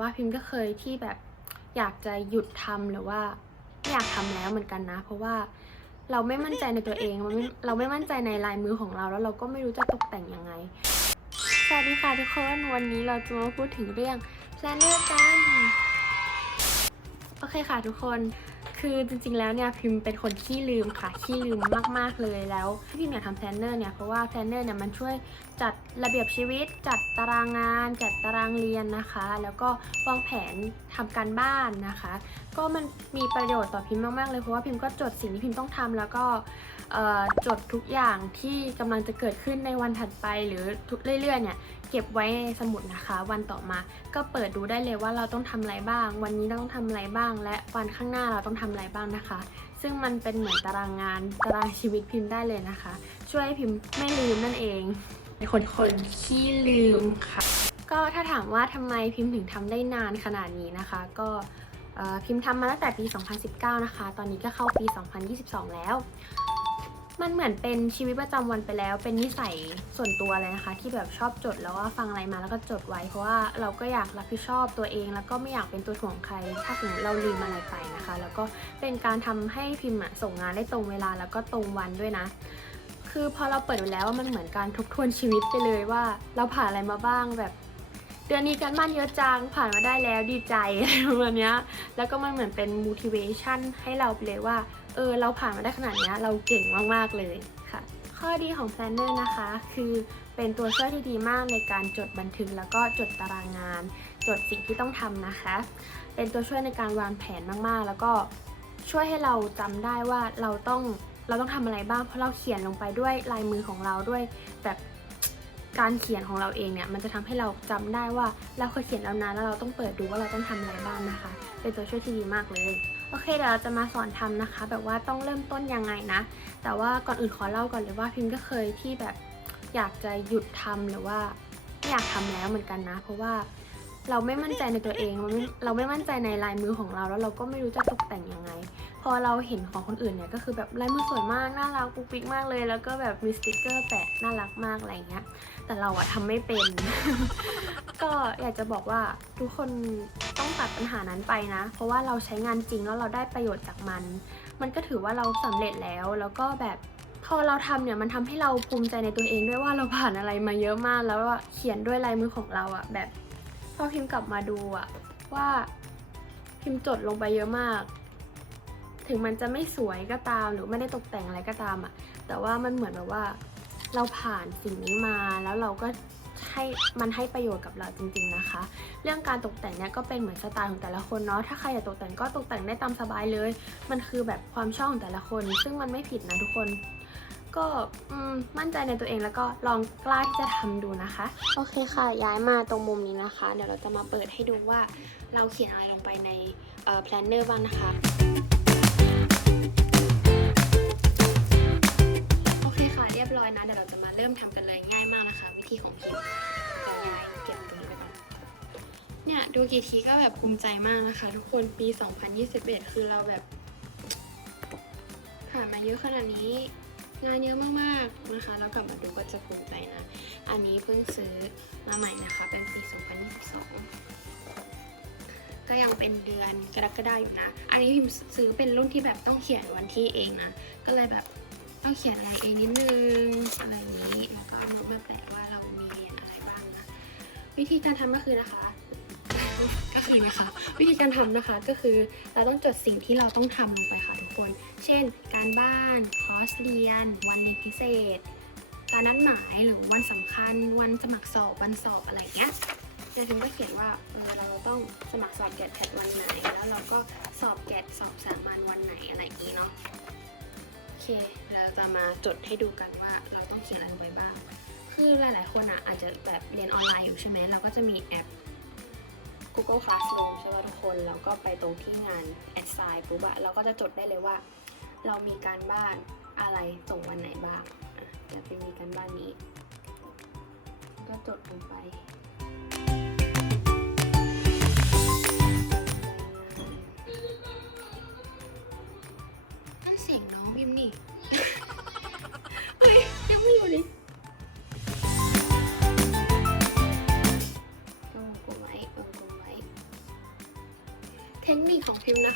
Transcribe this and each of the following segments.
ว่าพิมพ์ก็เคยที่แบบอยากจะหยุดทำหรือว่าไม่อยากทำแล้วเหมือนกันนะ เพราะว่าเราไม่มั่นใจในตัวเองเราไม่มั่นใจในลายมือของเรา แล้วเราก็ไม่รู้จะตกแต่งยังไง สวัสดีค่ะทุกคนวันนี้เราจะมาพูดถึงเรื่องแพลนเนอร์กัน โอเคค่ะทุกคน คือจริงๆ แล้วเนี่ยพิมพ์เป็นคนขี้ลืมค่ะขี้ลืมมากๆเลยแล้วที่พิมพ์อยากทำแพลนเนอร์เนี่ยเพราะว่าแพลนเนอร์เนี่ยมันช่วยจัดระเบียบชีวิต จัดตารางงาน จัดตารางเรียนนะคะ แล้วก็วางแผน ทำการบ้านนะคะ ก็มันมีประโยชน์ต่อพิมพ์มากๆเลยเพราะว่าพิมพ์ก็จดสิ่งที่พิมพ์ต้องทำแล้วก็จดทุกอย่างที่กำลังจะเกิดขึ้นในวันถัดไปหรือทุกเรื่อยๆเนี่ยเก็บไว้ในสมุดนะคะ วันต่อมาก็เปิดดูได้เลยว่าเราต้องทำอะไรบ้าง วันนี้เราต้องทำอะไรบ้าง และวันข้างหน้าเราต้องทำอะไรบ้างนะคะ ซึ่งมันเป็นเหมือนตารางงานตารางชีวิตพิมพ์ได้เลยนะคะ ช่วยให้พิมพ์ไม่ลืมนั่นเองเป็นคนคนขี้ลืมค่ะ ก็ถ้าถามว่าทำไมพิมพ์ถึงทำได้นานขนาดนี้นะคะ ก็พิมพ์ทำมาตั้งแต่ปี 2019 นะคะ ตอนนี้ก็เข้าปี 2022 แล้ว มันเหมือนเป็นชีวิตประจำวันไปแล้ว เป็นนิสัยส่วนตัวเลยนะคะ ที่แบบชอบจดแล้วว่าฟังอะไรมาแล้วก็จดไว้ เพราะว่าเราก็อยากรับผิดชอบตัวเอง แล้วก็ไม่อยากเป็นตัวถ่วงใคร ถ้าสมมติเราลืมอะไรไปนะคะ แล้วก็เป็นการทำให้พิมพ์ส่งงานได้ตรงเวลาแล้วก็ตรงวันด้วยนะคือพอเราเปิดดูแล้วว่ามันเหมือนการทบทวนชีวิตไปเลยว่า เราผ่านอะไรมาบ้างแบบ ดือนนี้การบ้านเยอะจังผ่านมาได้แล้วดีใจอะไรประมาณนี้แล้วก็มันเหมือนเป็น motivation ให้เราไปเลยว่า เออ เราผ่านมาได้ขนาดนี้เราเก่งมาก ๆ เลยค่ะ ข้อดีของ planner นะคะ คือเป็นตัวช่วยที่ดีมากในการจดบันทึกแล้วก็จดตารางงาน จดสิ่งที่ต้องทำนะคะ เป็นตัวช่วยในการวางแผนมากๆ แล้วก็ช่วยให้เราจำได้ว่าเราต้องเราต้องทำอะไรบ้างเพราะเราเขียนลงไปด้วยลายมือของเราด้วยแบบ การเขียนของเราเองเนี่ยมันจะทำให้เราจำได้ว่าเราเคยเขียนแล้วนะแล้วเราต้องเปิดดูว่าเราต้องทำอะไรบ้างนะคะ เป็นตัวช่วยที่ดีมากเลยโอเคเดี๋ยวเราจะมาสอนทำนะคะ แบบว่าต้องเริ่มต้นยังไงนะ แต่ว่าก่อนอื่นขอเล่าก่อนเลยว่าพิมก็เคยที่แบบอยากจะหยุดทำหรือว่าไม่อยากทำแล้วเหมือนกันนะ เพราะว่า เราไม่มั่นใจในตัวเอง เราไม่เราไม่มั่นใจในลายมือของเรา แล้วเราก็ไม่รู้จะตกแต่งยังไง พอเราเห็นของคนอื่นเนี่ยก็คือแบบลายมือสวยมาก น่ารักปุ๊กปิ๊กมากเลย แล้วก็แบบมีสติกเกอร์แปะน่ารักมากอะไรเงี้ย แต่เราอะทำไม่เป็น ก็อยากจะบอกว่าทุกคนต้องตัดปัญหานั้นไปนะ เพราะว่าเราใช้งานจริงแล้วเราได้ประโยชน์จากมัน มันก็ถือว่าเราสำเร็จแล้ว แล้วก็แบบพอเราทำเนี่ยมันทำให้เราภูมิใจในตัวเองด้วยว่าเราผ่านอะไรมาเยอะมาก แล้วเขียนด้วยลายมือของเราอะแบบ พอพิมพ์กลับมาดูอะว่าพิมพ์จดลงไปเยอะมาก ถึงมันจะไม่สวยก็ตามหรือไม่ได้ตกแต่งอะไรก็ตามอะแต่ว่ามันเหมือนแบบว่าเราผ่านสิ่งนี้มาแล้วเราก็ให้มันให้ประโยชน์กับเราจริง ๆนะคะ เรื่องการตกแต่งเนี่ยก็เป็นเหมือนสไตล์ของแต่ละคนเนาะถ้าใครอยากตกแต่งก็ตกแต่งได้ตามสบายเลย มันคือแบบความชอบของแต่ละคน ซึ่งมันไม่ผิดนะทุกคน ก็อืมมั่นใจในตัวเองแล้วก็ลองกล้าที่จะทำดูนะคะ โอเคค่ะ ย้ายมาตรงมุมนี้นะคะ เดี๋ยวเราจะมาเปิดให้ดูว่าเราเขียนอะไรลงไปในเอ่อ planner บ้างนะคะโอเคค่ะเรียบร้อยนะเดี๋ยวเราจะมาเริ่มทำกันเลยง่ายมากนะคะ วิธีของพิมจะย้ายเก็บตรงนี้ไปก่อนเนี่ยดูกี่ทีก็แบบภูมิใจมากนะคะ ทุกคนปี 2021 คือเราแบบผ่านมาเยอะขนาดนี้ งานเยอะมากๆนะคะ แล้วกลับมาดูก็จะภูมิใจนะ อันนี้เพิ่งซื้อมาใหม่นะคะ เป็นปี 2022 ก็ยังเป็นเดือนกรกฎาอยู่นะ อันนี้พิมซื้อเป็นรุ่นที่แบบต้องเขียนวันที่เองนะ ก็เลยแบบต้องเขียนอะไรเองนิดนึงอะไรอย่างนี้ แล้วก็เอาโน้ตมาแปะว่าเรามีเรียนอะไรบ้างนะ วิธีการทำก็คือนะคะ ก็คือนะคะ วิธีการทำนะคะก็คือเราต้องจดสิ่งที่เราต้องทำลงไปค่ะทุกคน เช่น การบ้านคอร์สเรียน วันเรียนพิเศษ การนัดหมายหรือวันสำคัญ วันสมัครสอบวันสอบอะไรเงี้ยเดี๋ยวถึงก็เขียนว่าเออเราต้องสมัครสอบแกดแพทวันไหน แล้วเราก็สอบแกดสอบสามัญวันไหนอะไรอย่างงี้เนาะโอเคเราจะมาจดให้ดูกันว่าเราต้องเขียนอะไรลงไปบ้าง คือหลายๆคนอะอาจจะแบบเรียนออนไลน์อยู่ใช่ไหมเราก็จะมีแอป Google Classroom ใช่ไหมทุกคน แล้วก็ไปตรงที่งาน Assign ปุ๊บอะเราก็จะจดได้เลยว่า เรามีการบ้านอะไรส่งวันไหนบ้างจะเป็นมีการบ้านนี้ ก็จดลงไป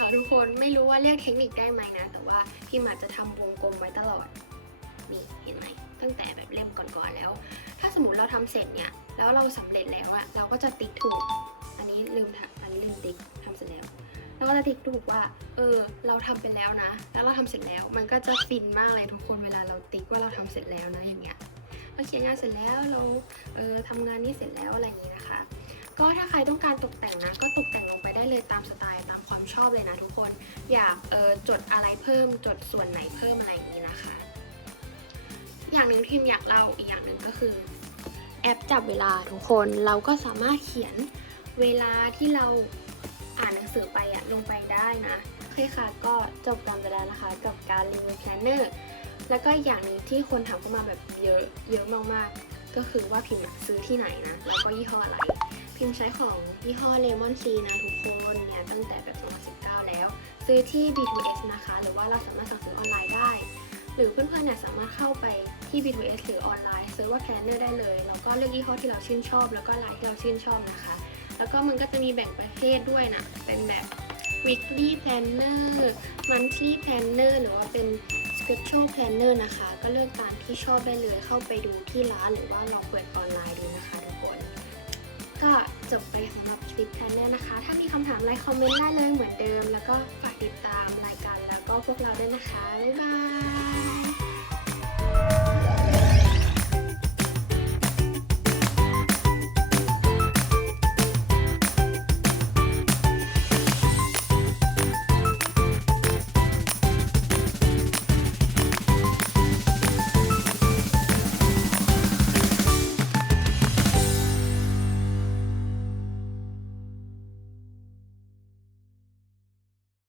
คะทุกคนไม่รู้ว่าเรียกเทคนิคได้ไหมนะ แต่ว่าพิมพ์อาจะทำวงกลมไว้ตลอด นี่เห็นไหมตั้งแต่แบบเล่มก่อนๆแล้ว ถ้าสมมติเราทำเสร็จเนี่ย แล้วเราสำเร็จแล้วอะเราก็จะติ๊กถูก อันนี้ลืมทำอันนี้ลืมติ๊กทำเสร็จแล้วเราก็จะติ๊กถูกว่า เออ เราทำไปแล้วนะ แล้วเราทำเสร็จแล้ว มันก็จะฟินมากเลยทุกคนเวลาเราติ๊กว่าเราทำเสร็จแล้วนะอย่างเงี้ยเราเขียนงานเสร็จแล้วเราเออทำงานนี้เสร็จแล้วอะไรอย่างงี้นะคะ ก็ถ้าใครต้องการตกแต่งนะก็ตกแต่งลงไปได้เลยตามสไตล์ ความชอบเลยนะทุกคน อยากเออจดอะไรเพิ่มจดส่วนไหนเพิ่มอะไรอย่างนี้นะคะ อย่างหนึ่งที่พิมอยากเล่าอีกอย่างหนึ่งก็คือ แอปจับเวลาทุกคนเราก็สามารถเขียนเวลาที่เราอ่านหนังสือไปอะลงไปได้นะโอเคค่ะก็จบกันไปแล้วนะคะ กับการรีวิวแพลนเนอร์แล้วก็อย่างนึ่งที่คนถามเข้ามาแบบเยอะเยอะมากๆ ก็คือว่าพิมพ์ซื้อที่ไหนนะ แล้วก็ยี่ห้ออะไร พิมพ์ใช้ของยี่ห้อ Lemon C นะทุกคนเนี่ยตั้งแต่แบบ2019 แล้ว ซื้อที่ B2S นะคะ หรือว่าเราสามารถสั่งซื้อออนไลน์ได้ หรือเพื่อนๆเนี่ยสามารถเข้าไปที่ B2S หรือออนไลน์ซื้อว่า planner ได้เลย แล้วก็เลือกยี่ห้อที่เราชื่นชอบ แล้วก็ลายที่เราชื่นชอบนะคะ แล้วก็มันก็จะมีแบ่งประเภทด้วยนะเป็นแบบ weekly planner monthly planner หรือว่าเป็น schedule planner นะคะ ก็เลือกตามที่ชอบได้เลยเข้าไปดูที่ร้านหรือว่าลองเปิดออนไลน์ดูนะคะทุกคน ก็จบไปสำหรับคลิปแพนเนอร์นะคะ ถ้ามีคำถามอะไรคอมเมนต์ได้เลยเหมือนเดิม แล้วก็ฝากติดตามรายการแล้วก็พวกเราด้วยนะคะ บ๊ายบาย